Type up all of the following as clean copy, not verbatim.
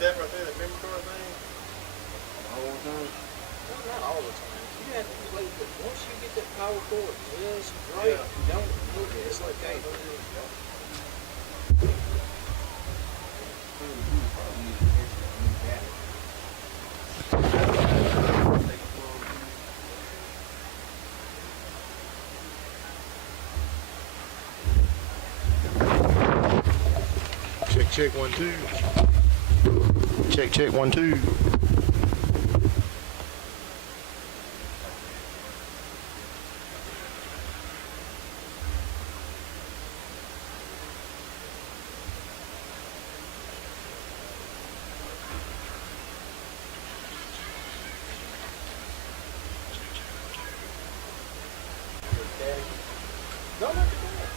That right there, that memory card thing? All the time? Well, not all the time. You have to play, but once you get that power chord just right, you don't look at it. It's like, hey, Check 1 2. Check 1 2. no, not the bad.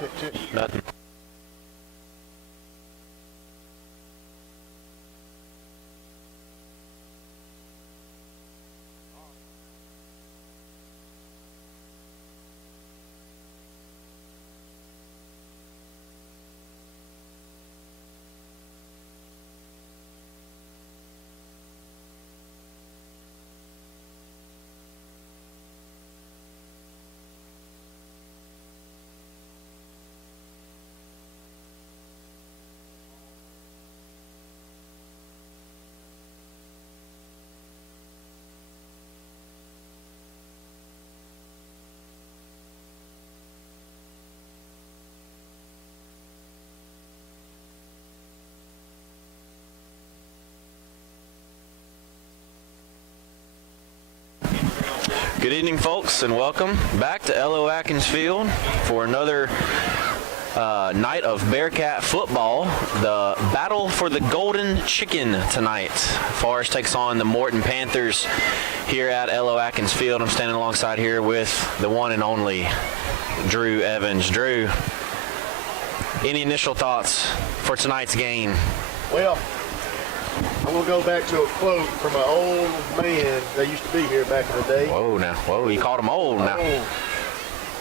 Check. Nothing. Good evening, folks, and welcome back to L.O. Atkins Field for another night of Bearcat football. The battle for the Golden Chicken tonight. Forest takes on the Morton Panthers here at L.O. Atkins Field. I'm standing alongside here with the one and only Drew Evans. Drew, any initial thoughts for tonight's game? Well, I'm going to go back to a quote from an old man that used to be here back in the day. Whoa, you called him old now.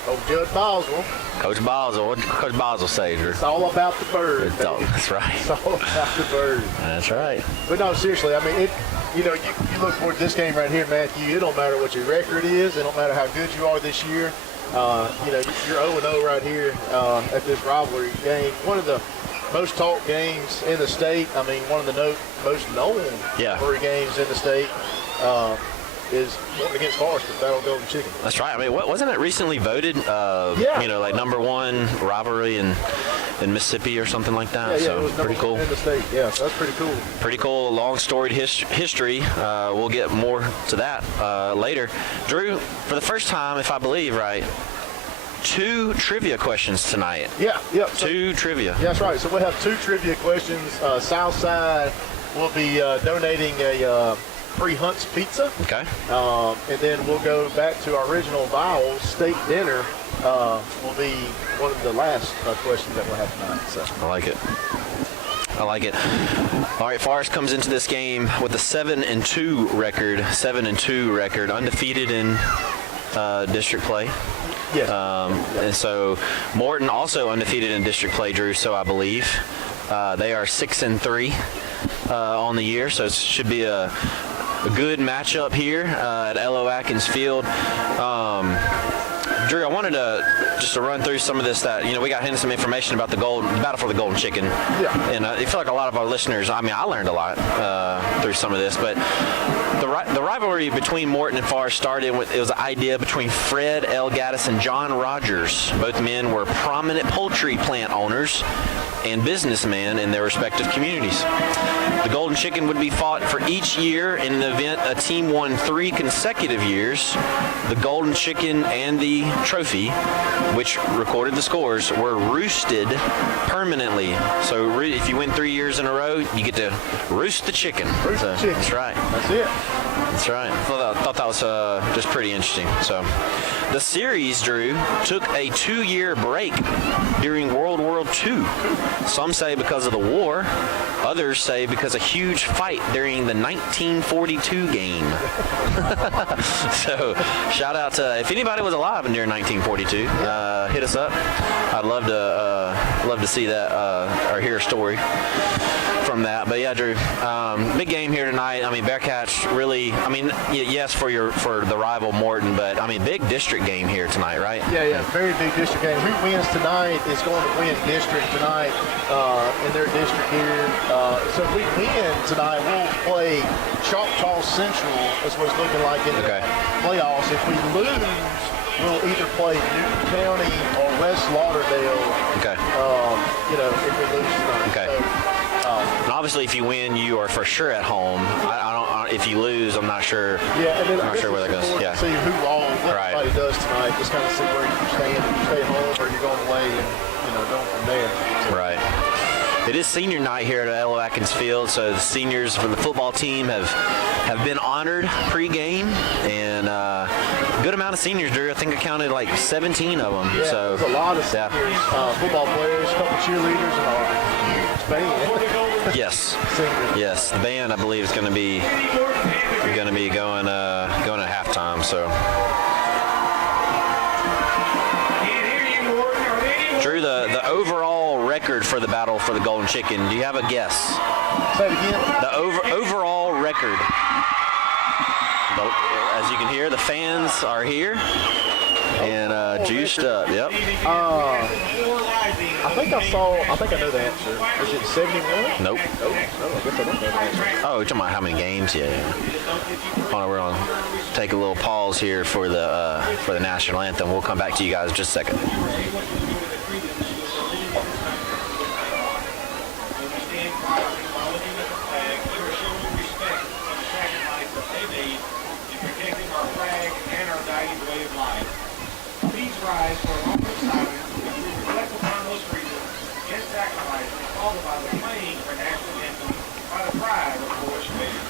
Old Judge Boswell. Coach Boswell, what did Coach Boswell say, Drew? It's all about the bird. That's right. It's all about the bird. That's right. But no, seriously, I mean, you look forward to this game right here, Matthew. It don't matter what your record is. It don't matter how good you are this year. You're 0-0 right here at this rivalry game. One of the most talked games in the state. I mean, one of the most known rivalry games in the state is Morton against Forest with Battle of Golden Chicken. That's right. I mean, wasn't it recently voted, like #1 rivalry in Mississippi or something like that? Yeah, so it was pretty cool. In the state, yeah, so that's pretty cool. Pretty cool, long storied history. We'll get more to that later. Drew, for the first time, if I believe right, 2 trivia questions tonight. Yeah. Two trivia. Yeah, that's right. So we'll have 2 trivia questions. Southside will be donating a free Hunt's Pizza. Okay. And then we'll go back to our original Vowels steak dinner. Will be one of the last questions that we'll have tonight. So. I like it. All right, Forest comes into this game with a 7-2 record, undefeated in district play. Yes. And so Morton also undefeated in district play, Drew, so I believe. They are 6-3 on the year, so it should be a good matchup here at L.O. Atkins Field. Drew, I wanted to run through some of this that, we got some information about the battle for the Golden Chicken. Yeah. And I feel like a lot of our listeners, I learned a lot through some of this, but the rivalry between Morton and Forest started with, it was an idea between Fred L. Gaddis and John Rogers. Both men were prominent poultry plant owners and businessmen in their respective communities. The Golden Chicken would be fought for each year. In an event a team won 3 consecutive years, the Golden Chicken and the trophy, which recorded the scores, were roosted permanently. So if you win 3 years in a row, you get to roost the chicken. Roost the chicken. That's right. That's it. That's right. I thought that was just pretty interesting. So, the series, Drew, took a 2-year break during World War II. Some say because of the war. Others say because a huge fight during the 1942 game. So, shout out to if anybody was alive during 1942, hit us up. I'd love to see that or hear a story from that. But yeah, Drew, big game here tonight. Bearcats really. Yes, for the rival Morton, but big district game here tonight, right? Yeah, very big district game. Who wins tonight is going to win district tonight in their district here. So if we win tonight, we'll play Choctaw Central. That's what it's looking like in the playoffs. If we lose, we'll either play New County or West Lauderdale. Okay. If we lose tonight. Okay. And obviously, if you win, you are for sure at home. If you lose, I'm not sure. Yeah, and then I'm not sure where that goes. Yeah. See who all everybody does tonight. Just kind of see where you stand. If you stay home or you're going away, and going from there. So. Right. It is senior night here at L.O. Atkins Field, so the seniors from the football team have been honored pregame, and good amount of seniors, Drew. I think I counted like 17 of them. Yeah, So there's a lot of seniors, football players, a couple cheerleaders, and a huge band. Yes. Seniors. Yes, the band I believe is going to be going at halftime. So, Drew, the overall record for the battle for the Golden Chicken. Do you have a guess? Say it again. The overall record. As you can hear, the fans are here and juiced up. Yep. I think I know the answer. Is it 71? Nope. No, I guess I don't know the answer. Oh, you're talking about how many games? Yeah. Hold on, we're gonna take a little pause here for the national anthem. We'll come back to you guys in just a second. Rise for a moment of silence as we reflect upon those freedoms and sacrifices, followed by the playing of our national anthem by the pride of Polish fans.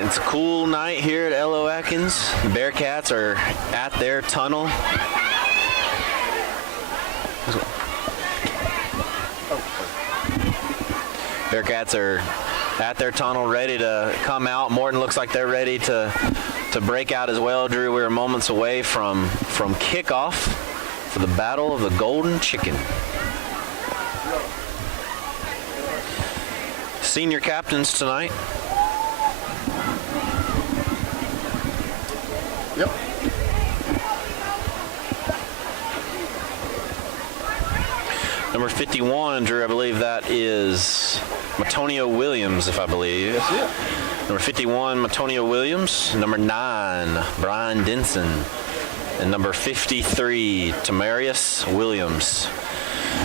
It's a cool night here at L.O. Atkins. The Bearcats are at their tunnel. Bearcats are at their tunnel, ready to come out. Morton looks like they're ready to break out as well. Drew, we're moments away from kickoff for the Battle of the Golden Chicken. Senior captains tonight. Yep. Number 51, Drew, I believe that is Matonio Williams, if I believe. That's it. Number 51, Matonio Williams. Number 9, Brian Denson. And number 53, Tamarius Williams.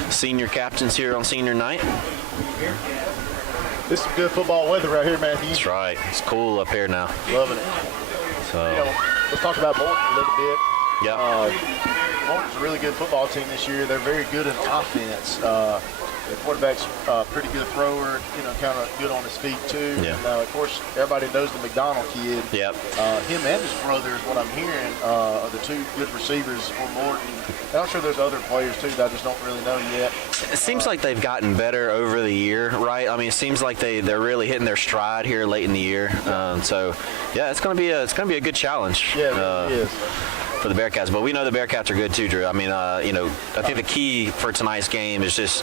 Senior captains here on senior night. This is good football weather right here, Matthew. That's right. It's cool up here now. Loving it. So, Let's talk about Morton a little bit. yeah. Morton's a really good football team this year. They're very good in offense. The quarterback's pretty good thrower, kind of good on his feet too. Yeah. And, of course, everybody knows the McDonald kid. Yep. Him and his brother is what I'm hearing are the two good receivers for Morton. And I'm sure there's other players too that I just don't really know yet. It seems like they've gotten better over the year, right? I mean, it seems like they're really hitting their stride here late in the year. So, yeah, it's gonna be a good challenge. Yeah, it is. For the Bearcats, but we know the Bearcats are good too, Drew. I mean, I think the key for tonight's game is just,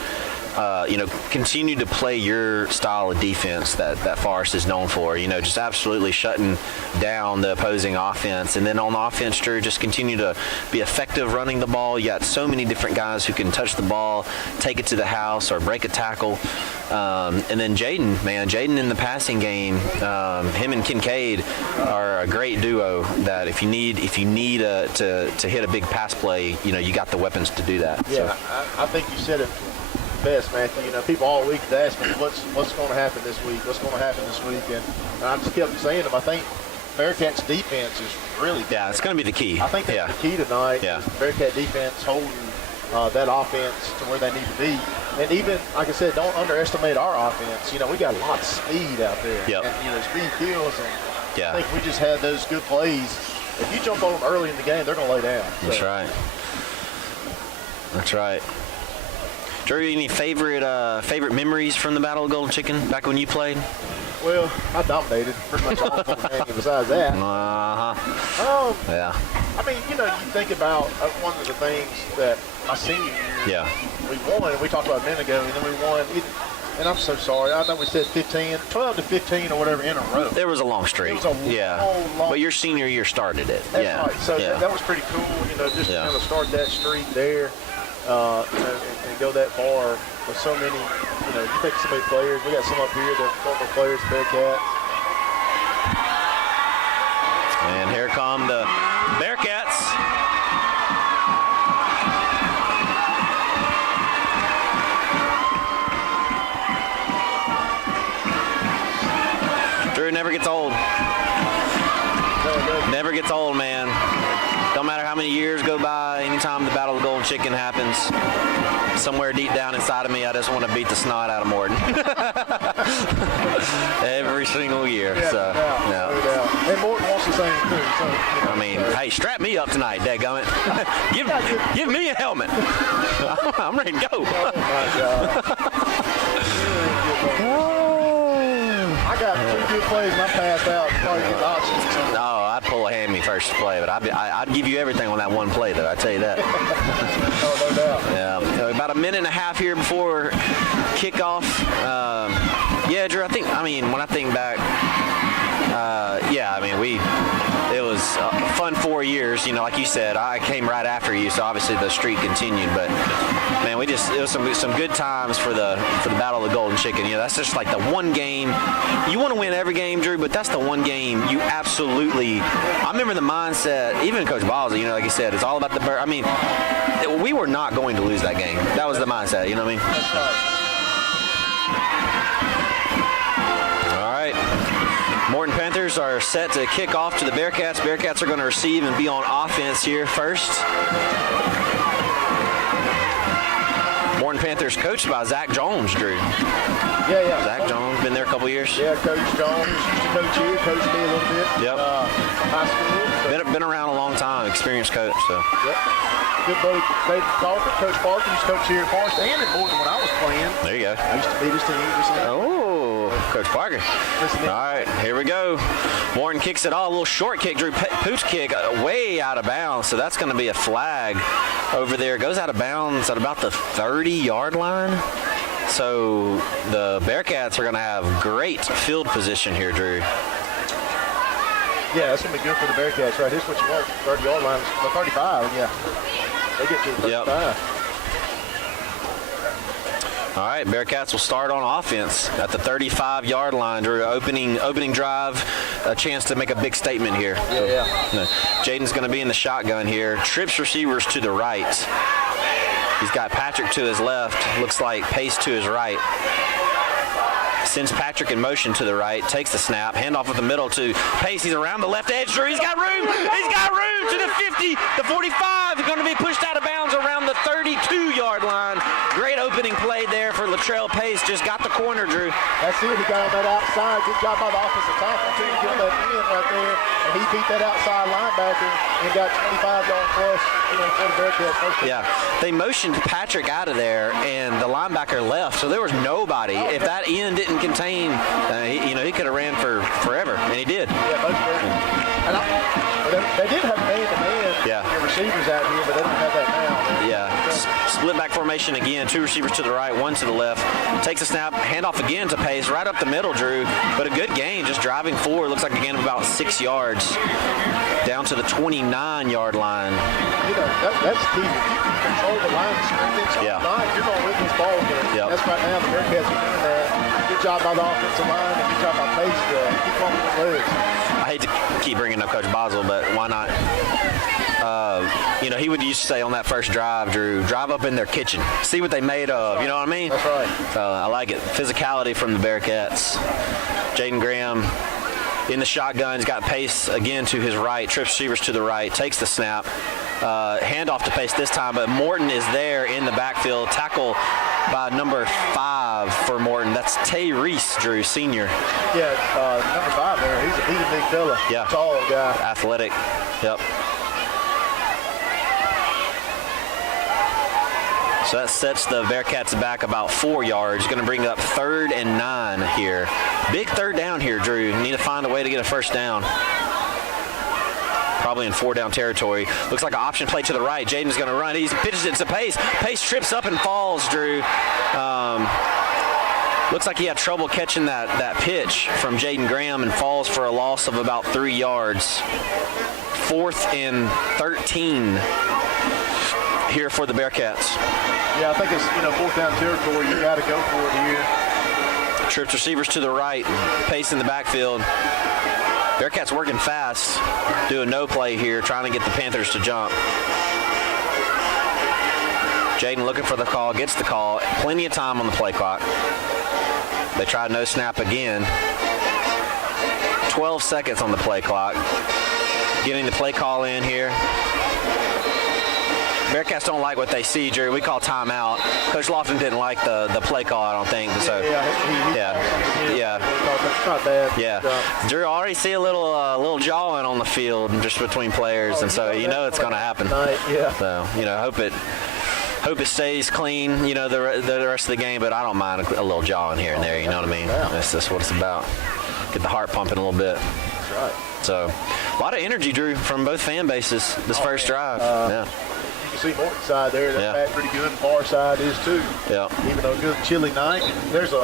continue to play your style of defense that Forest is known for. Just absolutely shutting down the opposing offense, and then on offense, Drew, just continue to be effective running the ball. You got so many different guys who can touch the ball, take it to the house, or break a tackle. And then Jaden in the passing game, him and Kincaid are a great duo. That if you need to hit a big pass play, you got the weapons to do that. Yeah, So. I think you said it best, Matthew. You know, people all week ask me, what's going to happen this week? What's going to happen this week? And I just kept saying to them, I think Bearcat's defense is really good. Yeah, it's going to be the key. I think that's the key tonight. Yeah. Bearcat defense holding that offense to where they need to be. And even, like I said, don't underestimate our offense. You know, we got a lot of speed out there. Yep. And, you know, speed kills. And Yeah. I think we just had those good plays. If you jump on them early in the game, they're going to lay down. So. That's right. That's right. Drew, any favorite memories from the Battle of Golden Chicken back when you played? Well, I dominated pretty much all the game besides that. Yeah. I mean, you know, you think about one of the things that my senior year, we won, and we talked about a minute ago, and then we won. And I'm so sorry. I know we said 12 to 15 or whatever in a row. There was a long streak. It was a long. But your senior year started it. That's right. So that was pretty cool, you know, just to kind of start that streak there, you know, and go that far with so many, you know, you take so many players. We got some up here that are former players, Bearcat. And here come the Bearcats. Drew never gets old. Never gets old, man. Don't matter how many years go by, anytime the Battle of the Golden Chicken happens, somewhere deep down inside of me, I just want to beat the snot out of Morton. Every single year. Yeah, So, no doubt. And Morton wants the same too. So, you know, I mean, hey, strap me up tonight, dadgummit. give me a helmet. I'm ready to go. Oh, my God. I got 2 good plays and I passed out. Probably get the oxygen. No, I'd pull a hand me first play, but I'd give you everything on that one play, though. I tell you that. Oh, no doubt. Yeah. So about a minute and a half here before kickoff. Yeah, Drew. When I think back, it was a fun 4 years. You know, like you said, I came right after you, so obviously the streak continued. But man, it was some good times for the Battle of the Golden Chicken. You know, that's just like the one game. You want to win every game, Drew, but that's the one game you absolutely. I remember the mindset, even Coach Balls. You know, like you said, it's all about the. I mean, we were not going to lose that game. That was the mindset. You know what I mean? Morton Panthers are set to kick off to the Bearcats. Bearcats are going to receive and be on offense here first. Morton Panthers coached by Zach Jones, Drew. Yeah. Zach Jones, been there a couple years. Yeah, Coach Jones used to coach here, coached me a little bit. Yep. High school. Been around a long time, experienced coach. So. Yep. Good buddy, David Crawford, Coach Parker used to coach here at Forest and at Morton when I was playing. There you go. I used to beat his team. Oh, Coach Parker. Listen, all right, here we go. Morton kicks it all. A little short kick, Drew. Pooch kick way out of bounds. So that's going to be a flag over there. Goes out of bounds at about the 30-yard line. So the Bearcats are going to have great field position here, Drew. Yeah, that's going to be good for the Bearcats, right? Here's what you want. 30-yard line, the 35, yeah. They get to the 35. Yep. All right, Bearcats will start on offense at the 35-yard line. Drew, opening drive, a chance to make a big statement here. Yeah. Jaden's going to be in the shotgun here. Trips receivers to the right. He's got Patrick to his left. Looks like Pace to his right. Sends Patrick in motion to the right. Takes the snap. Handoff with the middle to Pace. He's around the left edge. Drew, he's got room. He's got room to the 50, the 45. He's going to be pushed out of bounds around the 32-yard line. Great opening play there for Latrell Pace. Just got the corner, Drew. That's it. He got on that outside. Good job by the offensive tackle. He got that in right there, and he beat that outside linebacker and got 25-yard plus, for the Bearcats. Yeah, they motioned Patrick out of there, and the linebacker left, so there was nobody. If that end didn't contain, he could have ran for forever, and he did. Yeah, both they did have man-to-man receivers out here, but they don't have that now. Yeah, split back formation again. 2 receivers to the right, 1 to the left. Takes a snap, handoff again to Pace, right up the middle, Drew. But a good gain, just driving forward. Looks like a gain of about 6 yards down to the 29-yard line. That's key. If you can control the line of scrimmage, you're going to win this ball game. Yep. That's right now. The Bearcats are doing that. Good job by the offensive line, and good job by Pace to keep on with the legs. I hate to keep bringing up Coach Boswell, but why not? you know, he would used to say on that first drive, Drew, drive up in their kitchen, see what they made of. You know what I mean? That's right. So I like it. Physicality from the Bearcats. Jaden Graham in the shotgun. He's got pace again to his right. Trips receivers to the right. Takes the snap. Handoff to pace this time, but Morton is there in the backfield. Tackle by number 5 for Morton. That's Tay Reese, Drew, senior. Yeah, number 5 there. He's a big fella. Yeah. Tall guy. Athletic. Yep. So that sets the Bearcats back about 4 yards. Going to bring up 3rd and 9 here. Big third down here, Drew. Need to find a way to get a first down. Probably in 4-down territory. Looks like an option play to the right. Jaden's going to run. He pitches it to Pace. Pace trips up and falls, Drew. Looks like he had trouble catching that pitch from Jaden Graham and falls for a loss of about 3 yards. 4th and 13 here for the Bearcats. Yeah, I think it's, 4th down territory. You got to go for it here. Trips receivers to the right. Pace in the backfield. Bearcats working fast. Do a no play here, trying to get the Panthers to jump. Jaden looking for the call, gets the call. Plenty of time on the play clock. They try no snap again. 12 seconds on the play clock. Getting the play call in here. Bearcats don't like what they see, Drew. We call timeout. Coach Lofton didn't like the play call, I don't think. So, yeah. It's not bad. Yeah. Drew, I already see a little jawing on the field just between players, and so you know it's going to happen. Yeah. So, hope it stays clean, the rest of the game, but I don't mind a little jawing here and there, you know what I mean? That's just what it's about. Get the heart pumping a little bit. That's right. So, a lot of energy, Drew, from both fan bases this first drive. Yeah. You can see Morton's side there. That's back pretty good. Far side is too. Yeah. Even though a good chilly night, there's a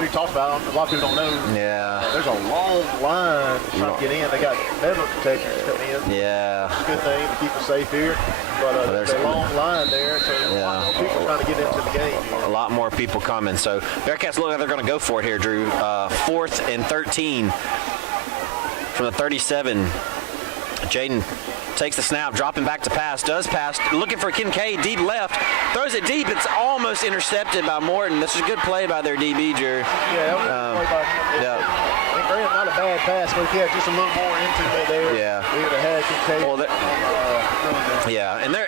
we talked about. A lot of people don't know. Yeah. There's a long line trying to get in. They got metal detectors coming in. Yeah. It's a good thing to keep us safe here. But there's a long line there, so a lot more people trying to get into the game here. A lot more people coming. So Bearcats look like they're going to go for it here, Drew. 4th and 13 from the 37. Jaden takes the snap, dropping back to pass, does pass, looking for Kincaid, deep left, throws it deep. It's almost intercepted by Morton. This is a good play by their DB, Drew. Yeah, that was a play by him. Yeah. Graham, not a bad pass, but if he had just a little more into it there, we would have had Kincaid.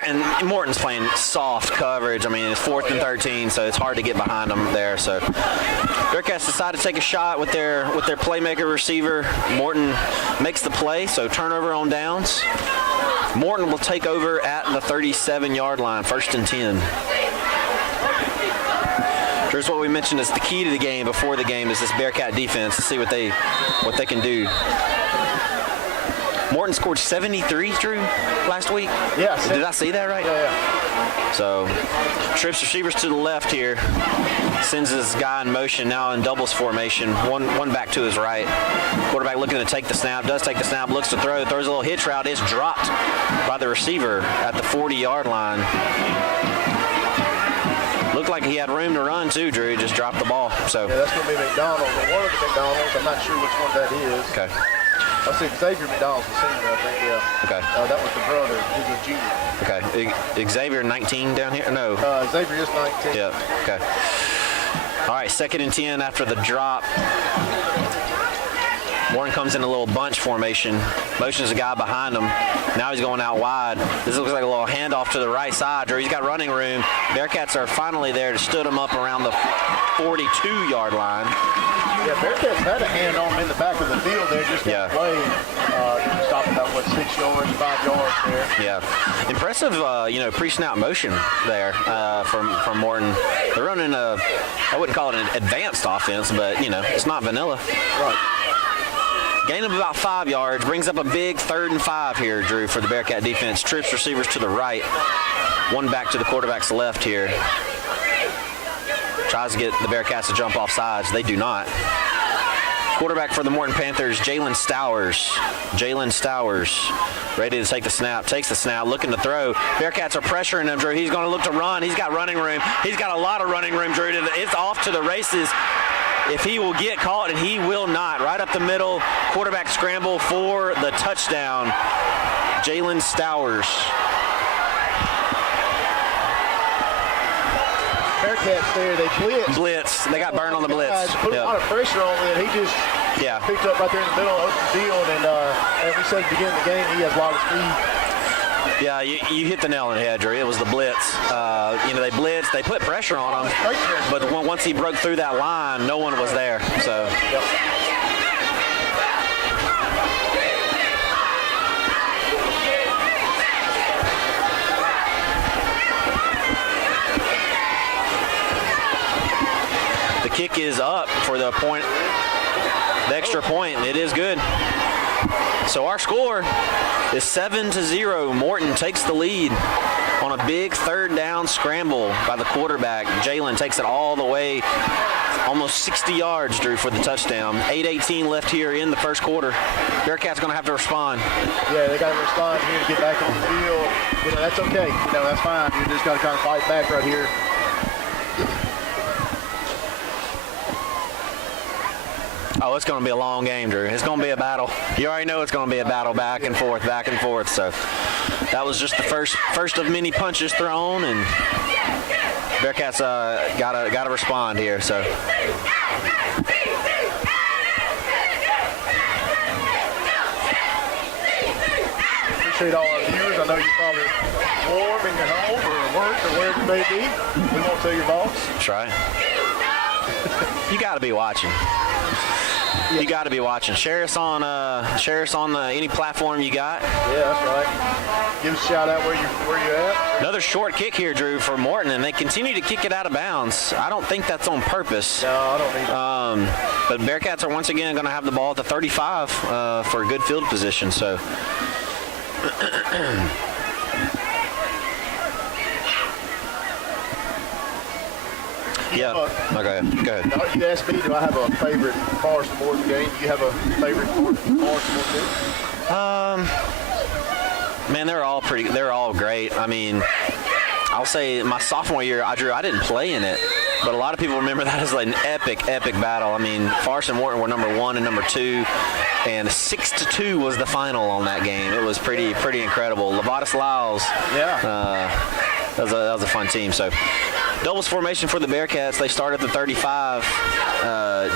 And Morton's playing soft coverage. I mean, it's 4th and 13, so it's hard to get behind them there. So Bearcats decide to take a shot with their playmaker receiver. Morton makes the play, so turnover on downs. Morton will take over at the 37-yard line, 1st and 10. Here's what we mentioned is the key to the game before the game is this Bearcat defense to see what they can do. Morton scored 73, Drew, last week. Yeah. Did I see that right? Yeah. So, trips receivers to the left here. Sends his guy in motion now in doubles formation. One back to his right. Quarterback looking to take the snap. Does take the snap. Looks to throw. Throws a little hitch route. Is dropped by the receiver at the 40-yard line. Looked like he had room to run too, Drew. Just dropped the ball. So yeah, that's going to be McDonald. One of the McDonald's. I'm not sure which one that is. Okay. I see Xavier McDonald's the senior, I think, yeah. Okay. That was the brother. He's a junior. Okay. Xavier 19 down here? No. Xavier is 19. Yeah. Okay. All right, 2nd and 10 after the drop. Morton comes in a little bunch formation. Motions a guy behind him. Now he's going out wide. This looks like a little handoff to the right side. He's got running room. Bearcats are finally there to stood him up around the 42-yard line. Yeah, Bearcats had a hand on him in the back of the field there. Just play. Stopped about, 6 yards, 5 yards there. Yeah. Impressive, pre-snap motion there from Morton. They're running I wouldn't call it an advanced offense, but, it's not vanilla. Right. Gain of about 5 yards, brings up a big 3rd and 5 here, Drew, for the Bearcat defense. Trips receivers to the right, one back to the quarterback's left here. Tries to get the Bearcats to jump off sides. They do not. Quarterback for the Morton Panthers, Jalen Stowers, ready to take the snap, takes the snap, looking to throw. Bearcats are pressuring him, Drew. He's going to look to run. He's got running room. He's got a lot of running room, Drew. It's off to the races. If he will get caught, and he will not. Right up the middle, quarterback scramble for the touchdown. Jalen Stowers Bearcats there, they blitzed. Blitz. They got burned on the blitz. Put a lot of pressure on it. He just picked up right there in the middle of the field, and as we said at the beginning of the game, he has a lot of speed. Yeah, you hit the nail on the head, Drew. It was the blitz. They blitzed. They put pressure on him, but once he broke through that line, no one was there. So. Yep. The kick is up for the point, the extra point, and it is good. So our score is 7-0. Morton takes the lead on a big third down scramble by the quarterback. Jalen takes it all the way, almost 60 yards, Drew, for the touchdown. 8:18 left here in the first quarter. Bearcats going to have to respond. Yeah, they got to respond here to get back on the field. That's okay. That's fine. You just got to kind of fight back right here. Oh, it's going to be a long game, Drew. It's going to be a battle. You already know it's going to be a battle back and forth, back and forth. So that was just the first of many punches thrown, and Bearcats got to respond here. So. Appreciate all our viewers. I know you're probably warm in your home or work or wherever you may be. We won't tell your boss. That's right. You got to be watching. You got to be watching. Share us on any platform you got. Yeah, that's right. Give us a shout out where you're at. Another short kick here, Drew, for Morton, and they continue to kick it out of bounds. I don't think that's on purpose. No, I don't either. But Bearcats are once again going to have the ball at the 35 for a good field position. So. Yeah. Okay. Go ahead. You asked me, do I have a favorite Forest and Morton game? Do you have a favorite Forest and Morton game? Man, they're all great. I mean, I'll say my sophomore year, I didn't play in it, but a lot of people remember that as like an epic battle. I mean, Forest and Morton were number 1 and number 2, and 6-2 was the final on that game. It was pretty incredible. Levatas Lyles. Yeah. That was a fun team. So. Doubles formation for the Bearcats. They start at the 35.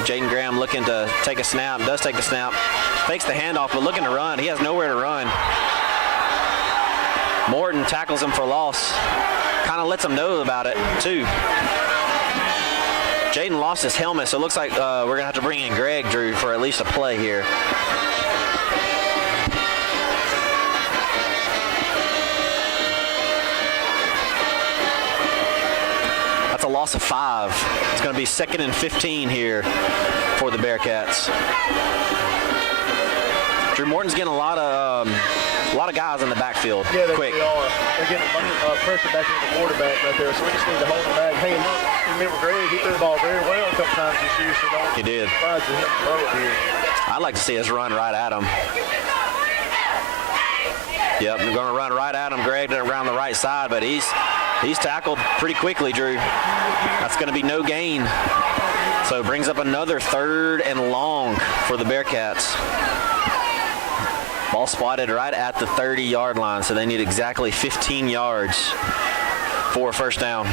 Jaden Graham looking to take a snap. Does take the snap. Fakes the handoff, but looking to run. He has nowhere to run. Morton tackles him for loss. Kind of lets him know about it, too. Jaden lost his helmet, so it looks like we're going to have to bring in Greg, Drew, for at least a play here. A loss of 5. It's going to be 2nd and 15 here for the Bearcats. Drew, Morton's getting a lot of guys in the backfield. Yeah, quick. They are. They're getting pressure back into the quarterback right there, so we just need to hold him back. Hey, look, remember Greg, he threw the ball very well a couple times this year, so don't he did. surprise him to throw it here. I'd like to see us run right at him. Yep, we're going to run right at him. Greg around the right side, but he's tackled pretty quickly, Drew. That's going to be no gain. So it brings up another 3rd and long for the Bearcats. Ball spotted right at the 30-yard line, so they need exactly 15 yards for a first down.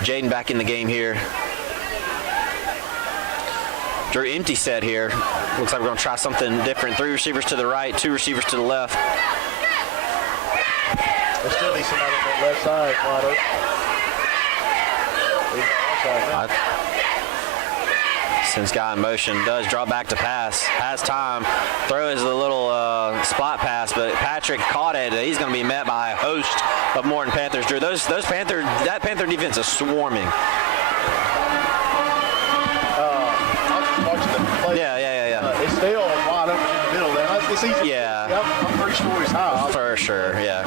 Jaden back in the game here. Drew, empty set here. Looks like we're going to try something different. 3 receivers to the right, 2 receivers to the left. There'll still be somebody on the left side, Otto. Sends guy in motion, does draw back to pass, has time, throws a little spot pass, but Patrick caught it. He's going to be met by a host of Morton Panthers. Drew, that Panther defense is swarming. Watching them play. Yeah. It's still wide open in the middle there. It's easy. Yeah. I'm 3 stories high. For sure, yeah. I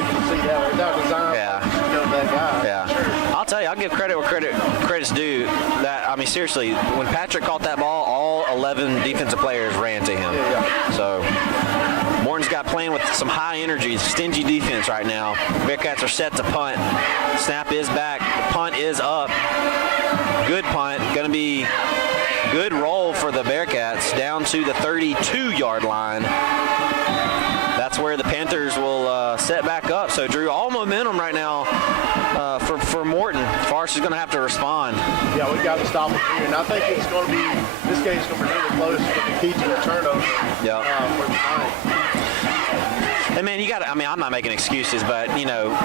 can see that. Without design, that guy. Yeah. Sure. I'll tell you, I'll give credit where credit's due. Seriously, when Patrick caught that ball, all 11 defensive players ran to him. Yeah. So Morton's got playing with some high energy, stingy defense right now. Bearcats are set to punt. Snap is back. The punt is up. Good punt. Going to be good roll for the Bearcats down to the 32-yard line. That's where the Panthers will set back up. So, Drew, all momentum right now Marsh is going to have to respond. Yeah, we got to stop it here, and I think it's going to be this game's going to be really close. It's going to be key to a turnover. For tonight. And man, you got to, I mean, I'm not making excuses, but, you know,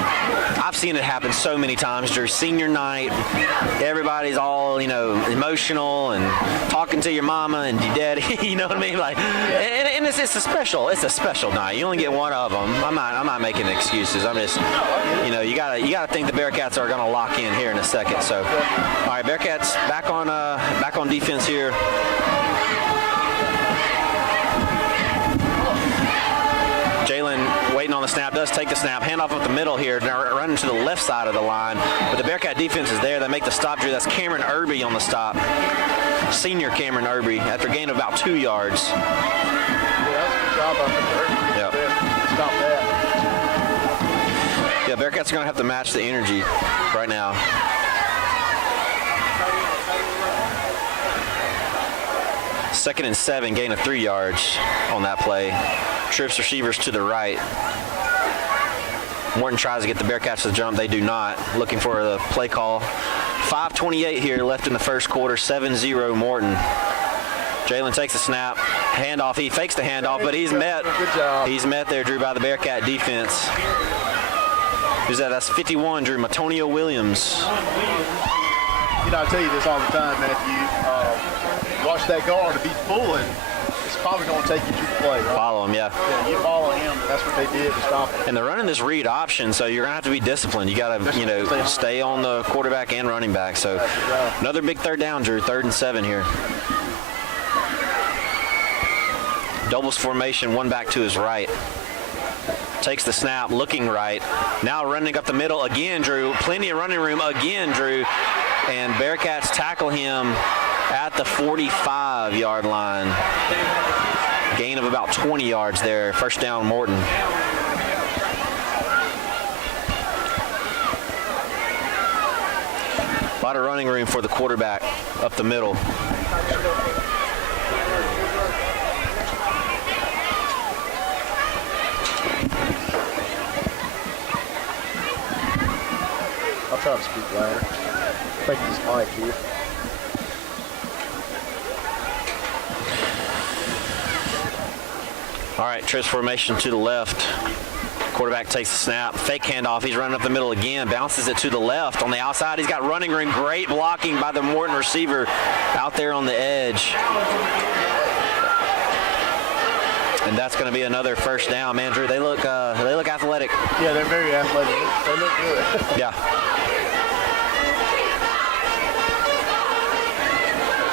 I've seen it happen so many times during senior night. Everybody's all, you know, emotional and talking to your mama and your daddy, you know what I mean? Like, and it's a special night. You only get one of them. I'm not making excuses. I'm just, you know, you got to think the Bearcats are going to lock in here in a second. So, all right, Bearcats back on defense here. Jalen waiting on the snap, does take the snap, handoff up the middle here, now running to the left side of the line, but the Bearcat defense is there. They make the stop, Drew. That's Cameron Irby on the stop. Senior Cameron Irby after a gain of about 2 yards. Yeah, that's a good job by Mr. Irby. Yeah. Stop that. Yeah, Bearcats are going to have to match the energy right now. Second and 7, gain of 3 yards on that play. Trips receivers to the right. Morton tries to get the Bearcats to the jump. They do not. Looking for the play call. 5:28 here left in the first quarter. 7-0 Morton. Jalen takes the snap. Handoff. He fakes the handoff, but he's met. Good job. He's met there, Drew, by the Bearcat defense. Who's that? That's 51, Drew. Matonio Williams. You know, I tell you this all the time, Matthew. Watch that guard. If he's pulling, it's probably going to take you to the play, right? Follow him, yeah. Yeah, you follow him. That's what they did to stop him. And they're running this read option, so you're going to have to be disciplined. You got to, you know, stay on the quarterback and running back. So another big third down, Drew. 3rd and 7 here. Doubles formation, one back to his right. Takes the snap, looking right. Now running up the middle again, Drew. Plenty of running room again, Drew. And Bearcats tackle him at the 45-yard line. Gain of about 20 yards there. First down, Morton. A lot of running room for the quarterback up the middle. I'll try to speak louder. I think this mic here. All right, trips formation to the left. Quarterback takes the snap, fake handoff. He's running up the middle again, bounces it to the left. On the outside, he's got running room. Great blocking by the Morton receiver out there on the edge. And that's going to be another first down. Man, Drew, they look athletic. Yeah, they're very athletic. They look good. Yeah.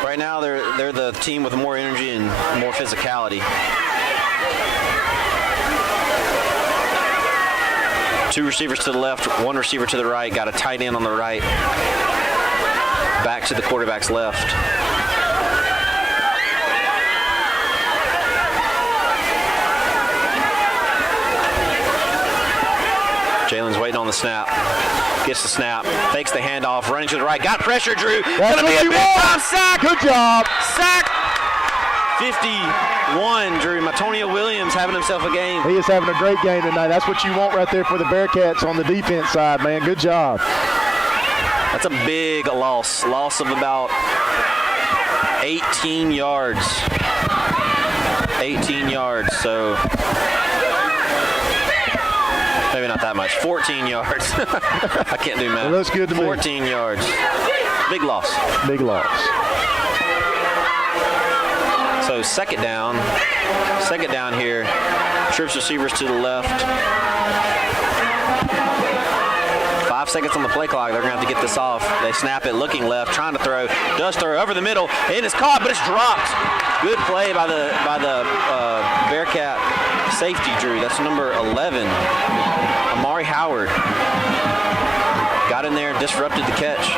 Right now, they're the team with more energy and more physicality. 2 receivers to the left, 1 receiver to the right. Got a tight end on the right. Back to the quarterback's left. Jalen's waiting on the snap. Gets the snap. Fakes the handoff. Running to the right. Got pressure, Drew. Gonna be a big-time sack. Good job. Sack. 51, Drew. Matonio Williams having himself a game. He is having a great game tonight. That's what you want right there for the Bearcats on the defense side, man. Good job. That's a big loss. Loss of about 18 yards. 18 yards, so maybe not that much. 14 yards. I can't do math. It looks good to me. 14 yards. Big loss. Big loss. So second down here. Trips receivers to the left. 5 seconds on the play clock. They're going to have to get this off. They snap it, looking left, trying to throw. Does throw over the middle. It is caught, but it's dropped. Good play by the Bearcat safety, Drew. That's number 11, Amari Howard. Got in there, disrupted the catch.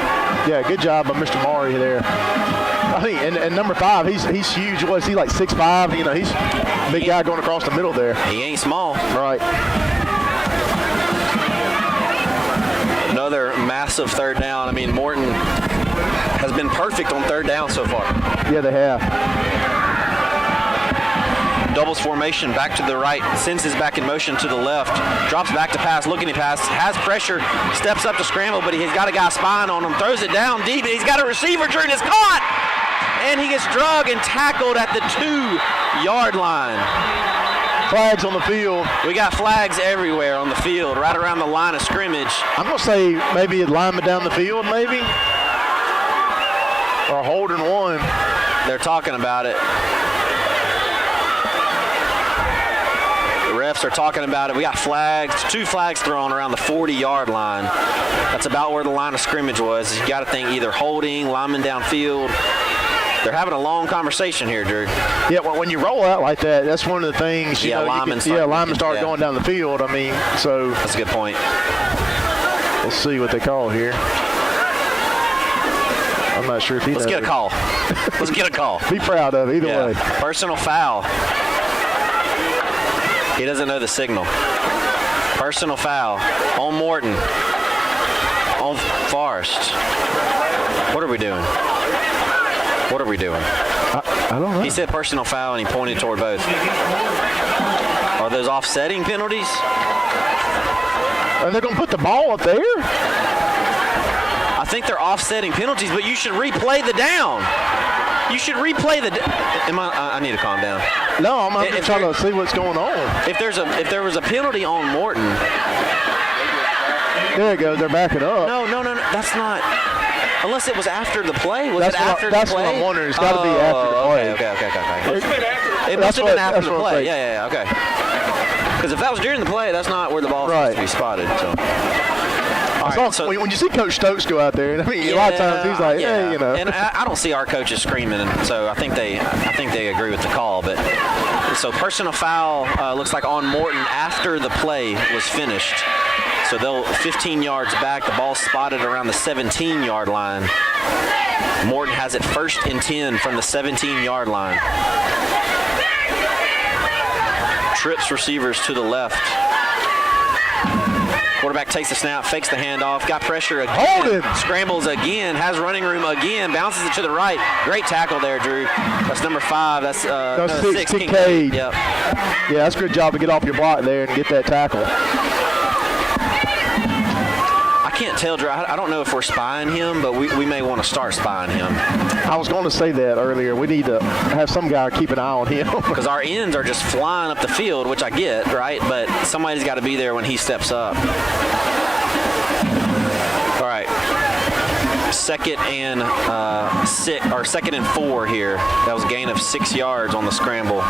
Yeah, good job by Mr. Maury there. I mean, and number 5, he's huge. What is he, like 6'5"? You know, he's a big guy going across the middle there. He ain't small. Right. Another massive third down. I mean, Morton has been perfect on third down so far. Yeah, they have. doubles formation, back to the right, sends his back in motion to the left, drops back to pass, looking to pass, has pressure, steps up to scramble, but he's got a guy spying on him, throws it down deep, and he's got a receiver, Drew, and it's caught! And he gets drug and tackled at the 2-yard line. Flags on the field. We got flags everywhere on the field, right around the line of scrimmage. I'm going to say maybe a lineman down the field, maybe. Or holding one. They're talking about it. The refs are talking about it. We got flags, 2 flags thrown around the 40-yard line. That's about where the line of scrimmage was. You got to think either holding, lineman downfield. They're having a long conversation here, Drew. Yeah, well, when you roll out like that, that's one of the things. Linemen start going down the field. I mean, so. That's a good point. Let's see what they call here. I'm not sure if he knows. Let's get a call. Let's get a call. Be proud of it, either way. Personal foul. He doesn't know the signal. Personal foul on Morton. On Forrest. What are we doing? What are we doing? I don't know. He said personal foul, and he pointed toward both. Are those offsetting penalties? Are they going to put the ball up there? I think they're offsetting penalties, but you should replay the down. You should replay the. I need to calm down. No, I'm just trying to see what's going on. If there was a penalty on Morton. There it goes. They're backing up. No. That's not. Unless it was after the play. Was it after the play? That's what I'm wondering. It's got to be after the play. Okay. It must have been after the play. Yeah, okay. Because if that was during the play, that's not where the ball is supposed to be spotted. So. When you see Coach Stokes go out there, I mean, a lot of times he's like, hey, you know. And I don't see our coaches screaming, and so I think they agree with the call. But so personal foul looks like on Morton after the play was finished. So they'll 15 yards back. The ball spotted around the 17-yard line. Morton has it 1st and 10 from the 17-yard line. Trips receivers to the left. Quarterback takes the snap, fakes the handoff, got pressure again, scrambles again, has running room again, bounces it to the right. Great tackle there, Drew. That's number 5. That's 6, Kincaid. Yep. Yeah, that's a good job to get off your block there and get that tackle. I can't tell, Drew. I don't know if we're spying him, but we may want to start spying him. I was going to say that earlier. We need to have some guy keep an eye on him. Because our ends are just flying up the field, which I get, right? But somebody's got to be there when he steps up. All right. 2nd and 4 here. That was a gain of 6 yards on the scramble.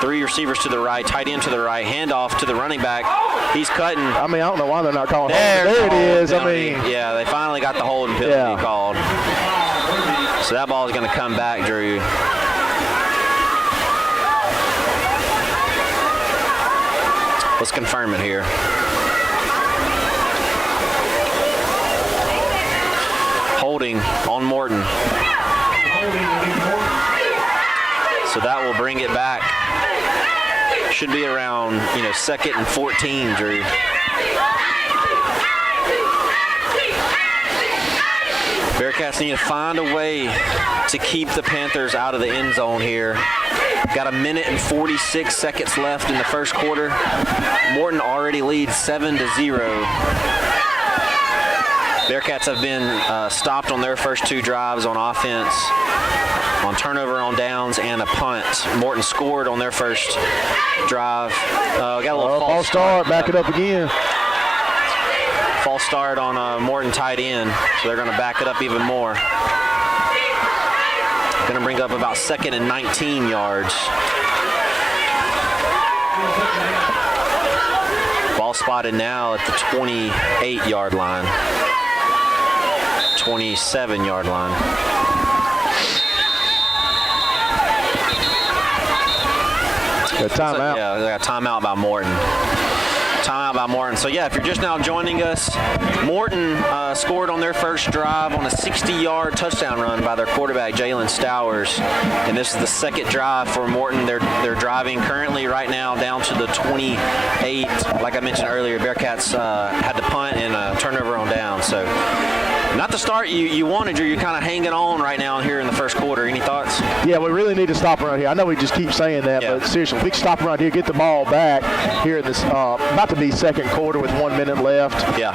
3 receivers to the right, tight end to the right, handoff to the running back. He's cutting. I mean, I don't know why they're not calling. There it is. Penalty. I mean, yeah, they finally got the holding penalty called. So that ball is going to come back, Drew. Let's confirm it here. Holding on Morton. So that will bring it back. Should be around, 2nd and 14, Drew. Bearcats need to find a way to keep the Panthers out of the end zone here. Got 1 minute and 46 seconds left in the first quarter. Morton already leads 7-0. Bearcats have been stopped on their first 2 drives on offense, on turnover on downs and a punt. Morton scored on their first drive. Got a little false start. Back it up again. False start on Morton tight end, so they're going to back it up even more. Going to bring up about 2nd and 19 yards. Ball spotted now at the 28-yard line. 27-yard line. Timeout. Yeah, they got timeout by Morton. So, if you're just now joining us, Morton scored on their first drive on a 60-yard touchdown run by their quarterback, Jalen Stowers. And this is the 2nd drive for Morton. They're driving currently right now down to the 28. Like I mentioned earlier, Bearcats had to punt and turnover on down. So Not the start you wanted, Drew. You're kind of hanging on right now here in the first quarter. Any thoughts? Yeah, we really need to stop around here. I know we just keep saying that, but seriously, if we can stop around here, get the ball back here in this about to be second quarter with 1 minute left. Yeah.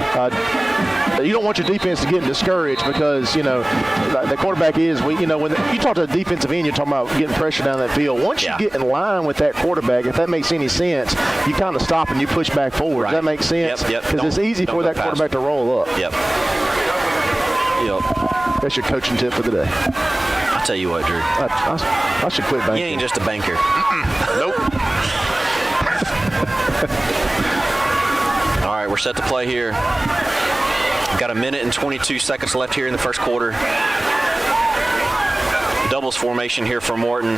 You don't want your defense to get discouraged because, you know, the quarterback is, when you talk to the defensive end, you're talking about getting pressure down that field. Once you get in line with that quarterback, if that makes any sense, you kind of stop and you push back forward. Right. Does that make sense? Yep. Because it's easy for that quarterback to roll up. Yep. That's your coaching tip for the day. I'll tell you what, Drew. I should quit banking. You ain't just a banker. Nope. All right, we're set to play here. Got a minute and 22 seconds left here in the first quarter. Doubles formation here for Morton.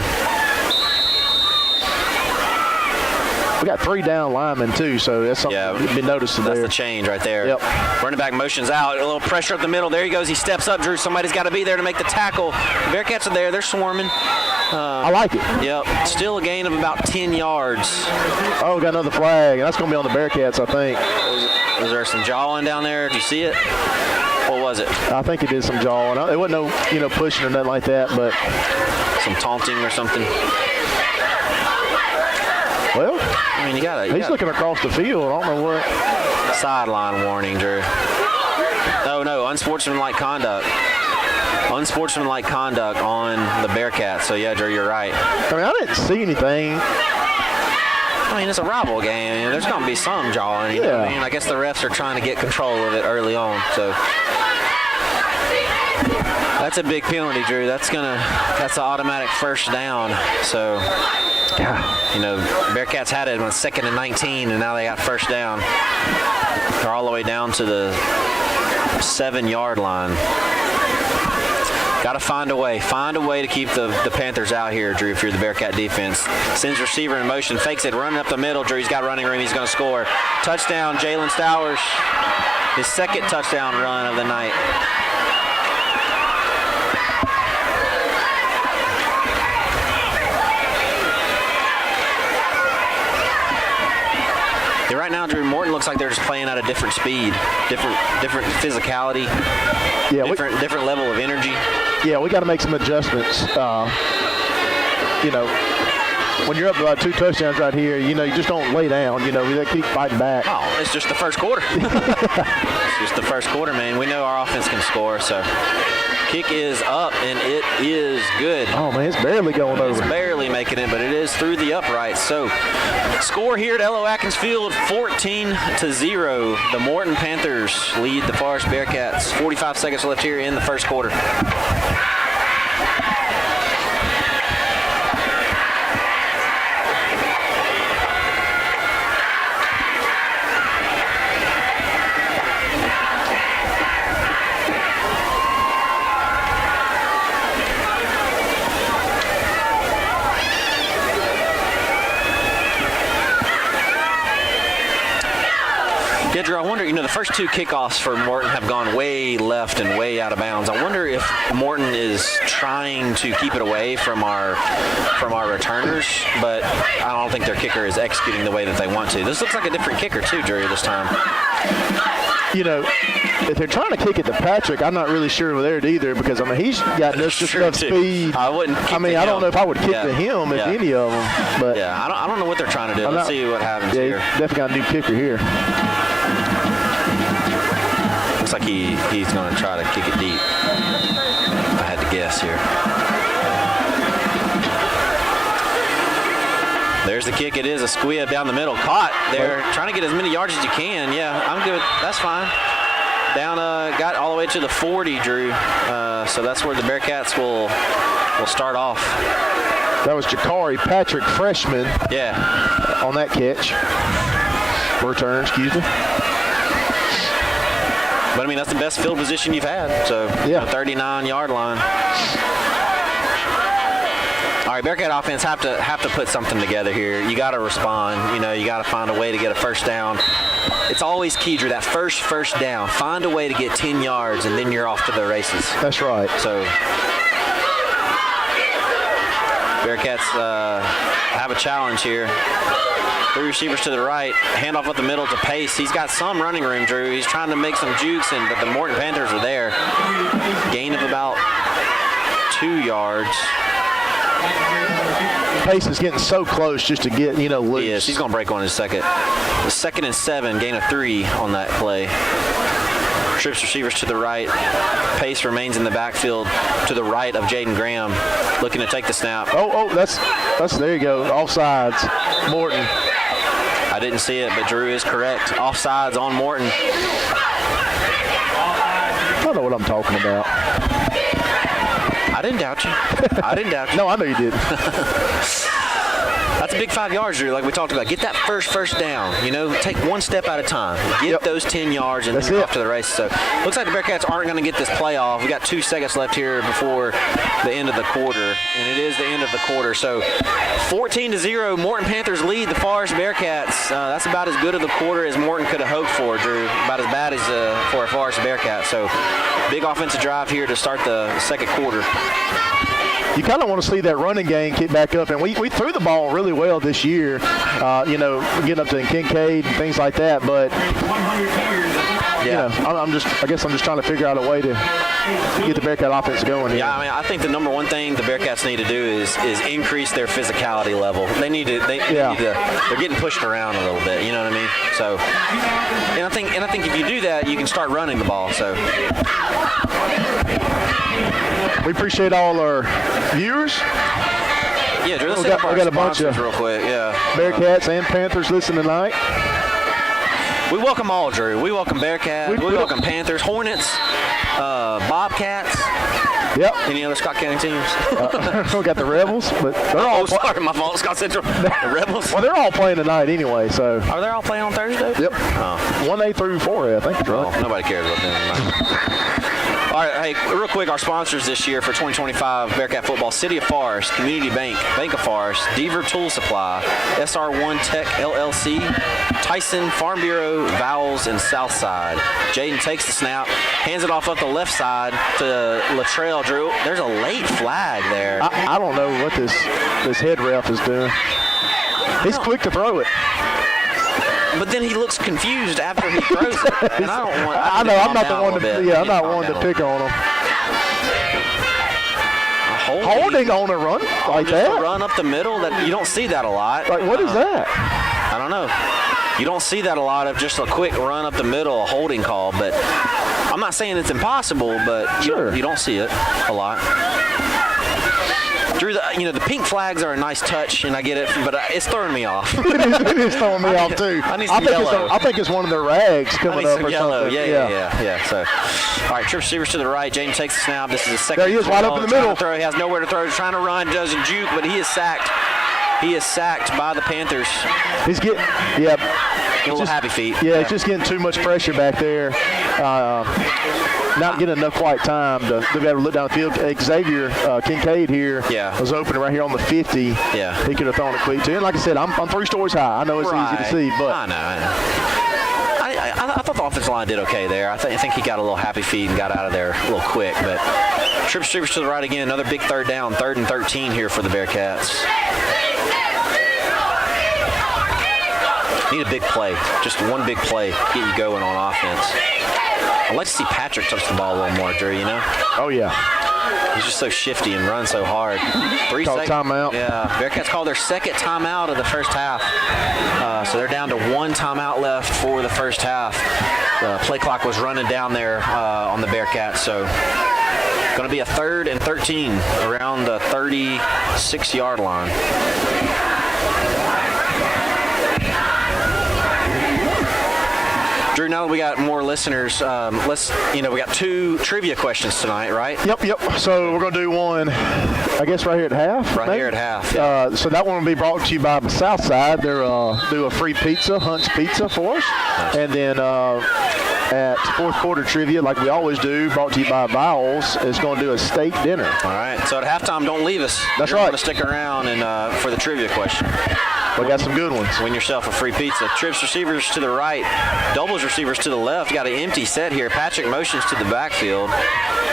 We got 3 down linemen, too, so that's something to be noticed there. That's the change right there. Yep. Running back motions out. A little pressure up the middle. There he goes. He steps up, Drew. Somebody's got to be there to make the tackle. The Bearcats are there. They're swarming. I like it. Yep. Still a gain of about 10 yards. Oh, we got another flag. That's going to be on the Bearcats, I think. Was there some jawing down there? Do you see it? What was it? I think it did some jawing. It wasn't no pushing or nothing like that, but some taunting or something. Well, I mean, he's looking across the field. I don't know what. Sideline warning, Drew. Oh, no, unsportsmanlike conduct. Unsportsmanlike conduct on the Bearcats. So, yeah, Drew, you're right. I mean, I didn't see anything. I mean, it's a rival game. There's going to be some jawing. You know what I mean? I guess the refs are trying to get control of it early on. So that's a big penalty, Drew. That's an automatic first down. So, you know, Bearcats had it on 2nd and 19, and now they got first down. They're all the way down to the 7-yard line. Got to find a way to keep the Panthers out here, Drew, if you're the Bearcat defense. Sends receiver in motion, fakes it, running up the middle. Drew, he's got running room. He's going to score. Touchdown, Jalen Stowers. His second touchdown run of the night. Yeah, right now, Drew, Morton looks like they're just playing at a different speed, different physicality, different level of energy. Yeah, we got to make some adjustments. You know, when you're up about 2 touchdowns right here, you know, you just don't lay down. You know, we got to keep fighting back. Oh, it's just the first quarter. It's just the first quarter, man. We know our offense can score, so kick is up, and it is good. Oh, man, it's barely going over. It's barely making it, but it is through the uprights. So, score here at L.O. Atkins Field, 14-0. The Morton Panthers lead the Forest Bearcats. 45 seconds left here in the first quarter. Drew, I wonder, you know, the first 2 kickoffs for Morton have gone way left and way out of bounds. I wonder if Morton is trying to keep it away from our returners, but I don't think their kicker is executing the way that they want to. This looks like a different kicker too, Drew, this time. You know, if they're trying to kick it to Patrick, I'm not really sure there either because, I mean, he's got just enough speed. I wouldn't kick I mean, I don't know if I would kick to him if any of them. But yeah, I don't know what they're trying to do. Let's see what happens here. Definitely got a new kicker here. Looks like he's going to try to kick it deep. I had to guess here. There's the kick. It is a squib down the middle. Caught. They're trying to get as many yards as you can. Yeah, I'm good. That's fine. Down, got all the way to the 40, Drew. So that's where the Bearcats will start off. That was Jakari Patrick, freshman. Yeah. On that catch. Return, excuse me. But, I mean, that's the best field position you've had. So, yeah. 39-yard line. All right, Bearcat offense have to put something together here. You got to respond. You know, you got to find a way to get a first down. It's always key, Drew, that first down. Find a way to get 10 yards, and then you're off to the races. That's right. So, Bearcats have a challenge here. 3 receivers to the right, handoff up the middle to Pace. He's got some running room, Drew. He's trying to make some jukes, but the Morton Panthers are there. Gain of about 2 yards. Pace is getting so close just to get, loose. He is. He's going to break on his second. 2nd and 7, gain of 3 on that play. Trips receivers to the right. Pace remains in the backfield to the right of Jaden Graham, looking to take the snap. Oh, that's there you go. Offsides, Morton. I didn't see it, but Drew is correct. Offsides on Morton. I don't know what I'm talking about. I didn't doubt you. No, I know you didn't. That's a big 5 yards, Drew, like we talked about. Get that first down. Take one step at a time. Get those 10 yards and then you're off to the races. So looks like the Bearcats aren't going to get this play off. We got 2 seconds left here before the end of the quarter, and it is the end of the quarter. So 14-0, Morton Panthers lead the Forest Bearcats. That's about as good of the quarter as Morton could have hoped for, Drew. About as bad as for a Forest Bearcat. So big offensive drive here to start the second quarter. You kind of want to see that running game kick back up, and we threw the ball really well this year, getting up to Kincaid and things like that. But I guess I'm just trying to figure out a way to get the Bearcat offense going here. Yeah, I think the number one thing the Bearcats need to do is increase their physicality level. They need to. They're getting pushed around a little bit. You know what I mean? So, and I think if you do that, you can start running the ball. So. We appreciate all our viewers. Yeah, Drew, let's we got a bunch of real quick. Yeah, Bearcats and Panthers listening tonight. We welcome all, Drew. We welcome Bearcats. We welcome Panthers, Hornets, Bobcats. Yep. Any other Scott County teams? We got the Rebels, but they're all. Sorry, my fault. Scott Central. The Rebels. Well, they're all playing tonight anyway. So. Are they all playing on Thursday? Yep. Oh. 1A through 4A, I think. That's right. Nobody cares about them tonight. All right, hey, real quick, our sponsors this year for 2025 Bearcat football: City of Forest, Community Bank, Bank of Forest, Deaver Tool Supply, SR1 Tech LLC, Tyson Farm Bureau, Vowels, and Southside. Jaden takes the snap, hands it off up the left side to Latrell. Drew, there's a late flag there. I don't know what this head ref is doing. He's quick to throw it. But then he looks confused after he throws it. And I don't want. I know. I'm not the one to. Yeah, I'm not one to pick on him. Holding on a run like that. Just a run up the middle. That you don't see that a lot. Like what is that? I don't know. You don't see that a lot of just a quick run up the middle, a holding call. But I'm not saying it's impossible, but you don't see it a lot. Drew, the pink flags are a nice touch, and I get it, but it's throwing me off. It is throwing me off too. I need some yellow. I think it's one of their rags coming up or yellow. something. Yeah. So, all right, trip receivers to the right. Jaden takes the snap. This is the second. There he is, wide open in the middle. He has nowhere to throw. He's trying to run, doesn't juke, but he is sacked. He is sacked by the Panthers. He's getting, happy feet. Yeah, it's just getting too much pressure back there. Not getting enough quiet time to be able to look down the field. Xavier Kincaid here was open right here on the 50. Yeah. He could have thrown it quick too. And like I said, I'm 3 stories high. I know it's easy to see, but I know. I thought the offensive line did okay there. I think he got a little happy feet and got out of there a little quick. But trip receivers to the right again. Another big third down. 3rd and 13 here for the Bearcats. Need a big play. Just one big play. Get you going on offense. I'd like to see Patrick touch the ball a little more, Drew, Oh, yeah. He's just so shifty and runs so hard. 3 seconds. Timeout. Yeah. Bearcats called their second timeout of the first half. So they're down to 1 timeout left for the first half. The play clock was running down there on the Bearcats. So going to be a 3rd and 13 around the 36-yard line. Drew, now that we got more listeners, we got 2 trivia questions tonight, right? Yep. So we're going to do one, I guess, right here at half. Right here at half. Yeah. So that one will be brought to you by the Southside. They'll do a free pizza, Hunt's Pizza for us. Nice. And then at fourth quarter trivia, like we always do, brought to you by Vowels, is going to do a steak dinner. All right. So at halftime, don't leave us. That's You're right. going to stick around and for the trivia question. We got some good ones. Win yourself a free pizza. Trips receivers to the right, doubles receivers to the left. Got an empty set here. Patrick motions to the backfield.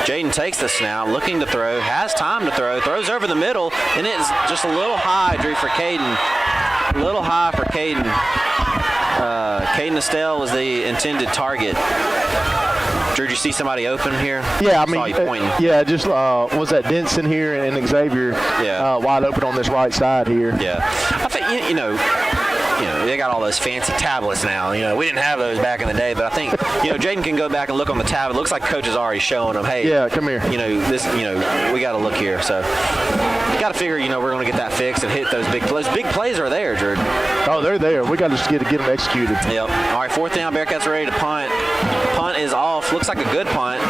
Jaden takes the snap, looking to throw, has time to throw, throws over the middle, and it's just a little high, Drew, for Caden. A little high for Caden. Caden Estelle was the intended target. Drew, did you see somebody open here? Yeah, I mean, saw you pointing. yeah, just was that Denson here and Xavier wide open on this right side here. Yeah, I think you know they got all those fancy tablets now. We didn't have those back in the day, but I think Jaden can go back and look on the tablet. It looks like coach is already showing them, hey, yeah, come here. This, we got to look here. So got to figure, we're going to get that fixed and hit those big plays. Big plays are there, Drew. Oh, they're there. We got to just get them executed. Yep. All right, 4th down. Bearcats are ready to punt. Punt is off. Looks like a good punt.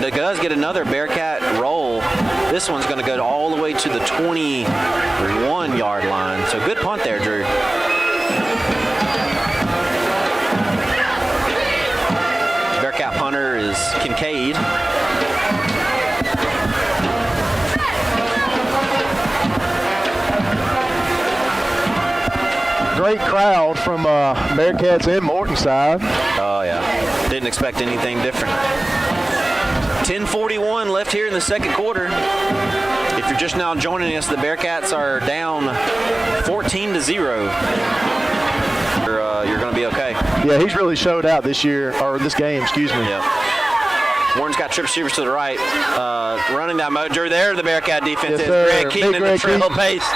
Does get another Bearcat roll. This one's going to go all the way to the 21-yard line. So good punt there, Drew. Bearcat punter is Kincaid. Great crowd from Bearcats and Morton side. Oh, yeah. Didn't expect anything different. 10:41 left here in the second quarter. If you're just now joining us, the Bearcats are down 14-0. You're going to be okay. Yeah, he's really showed out this year, or this game, excuse me. Yeah. Warren's got trip receivers to the right. Running that motor there, the Bearcat defense is. Greg Keaton in the trail pace.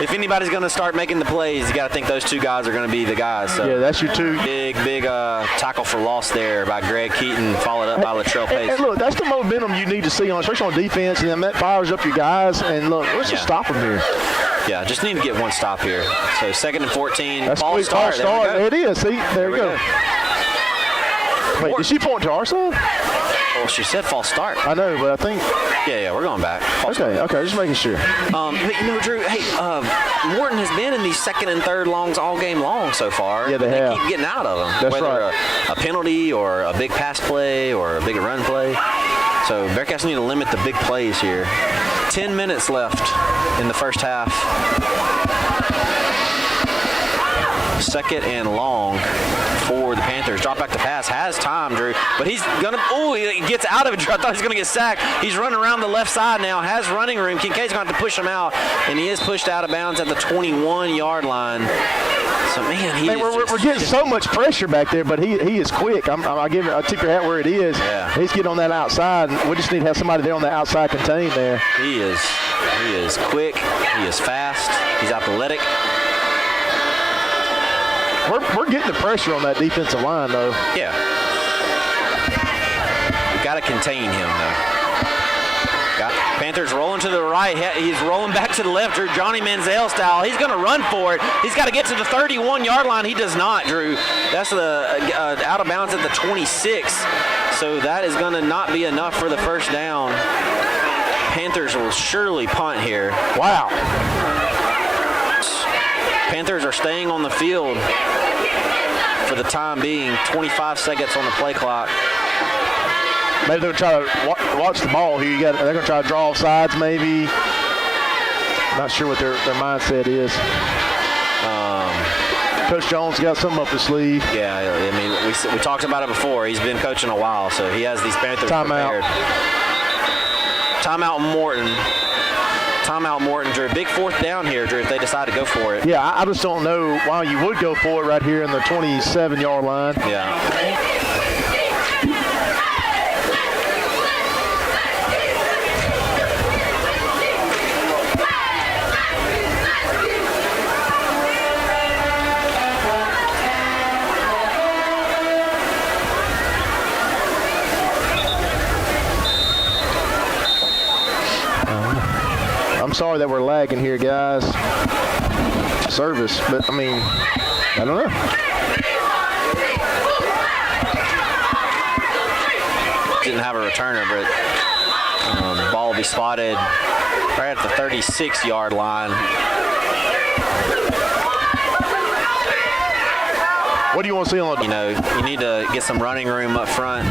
If anybody's going to start making the plays, you got to think those two guys are going to be the guys. So. Yeah, that's your two. Big tackle for loss there by Greg Keaton, followed up by Latrell Pace. And look, that's the momentum you need to see, especially on defense, and then that fires up your guys. And look, let's just stop them here. Yeah, just need to get one stop here. So 2nd and 14. That's false start. There it is. See, there we go. Wait, did she point to our side? Well, she said false start. I know, but I think. Yeah, we're going back. Okay, just making sure. But Drew, hey, Morton has been in these 2nd and 3rd longs all game long so far. Yeah, they have. Keep getting out of them. That's whether right. a penalty or a big pass play or a big run play. So Bearcats need to limit the big plays here. 10 minutes left in the first half. 2nd and long for the Panthers. Drop back to pass. Has time, Drew. But he's going to, he gets out of it. I thought he was going to get sacked. He's running around the left side now. Has running room. Kincaid's going to have to push him out. And he is pushed out of bounds at the 21-yard line. So, man, we're getting so much pressure back there, but he is quick. I'll tip your hat where it is. Yeah. He's getting on that outside. We just need to have somebody there on the outside contained there. He is quick. He is fast. He's athletic. We're getting the pressure on that defensive line, though. Yeah. We've got to contain him, though. Panthers rolling to the right. He's rolling back to the left, Drew. Johnny Manziel style. He's going to run for it. He's got to get to the 31-yard line. He does not, Drew. That's out of bounds at the 26. So that is going to not be enough for the first down. Panthers will surely punt here. Wow. Panthers are staying on the field for the time being. 25 seconds on the play clock. Maybe they're going to try to watch the ball here. They're going to try to draw off sides maybe. Not sure what their mindset is. Coach Jones got something up his sleeve. Yeah, I mean, we talked about it before. He's been coaching a while, so he has these Panthers prepared. Timeout Morton. Timeout Morton, Drew. Big 4th down here, Drew, if they decide to go for it. Yeah, I just don't know why you would go for it right here in the 27-yard line. Yeah. I'm sorry that we're lagging here, guys. Service, but I mean, I don't know. Didn't have a returner, but ball will be spotted right at the 36-yard line. What do you want to see on? You need to get some running room up front.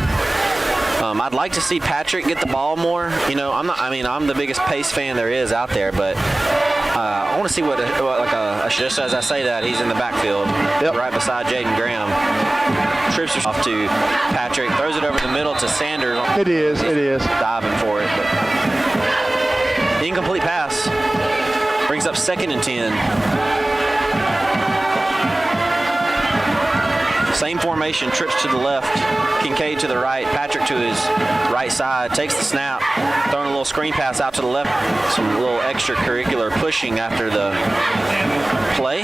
I'd like to see Patrick get the ball more. I'm the biggest pace fan there is out there, but I want to see just as I say that, he's in the backfield, right beside Jaden Graham. Trips off to Patrick, throws it over the middle to Sanders. It is. Diving for it, but incomplete pass. Brings up 2nd and 10. Same formation, trips to the left, Kincaid to the right, Patrick to his right side, takes the snap, throwing a little screen pass out to the left. Some little extracurricular pushing after the play.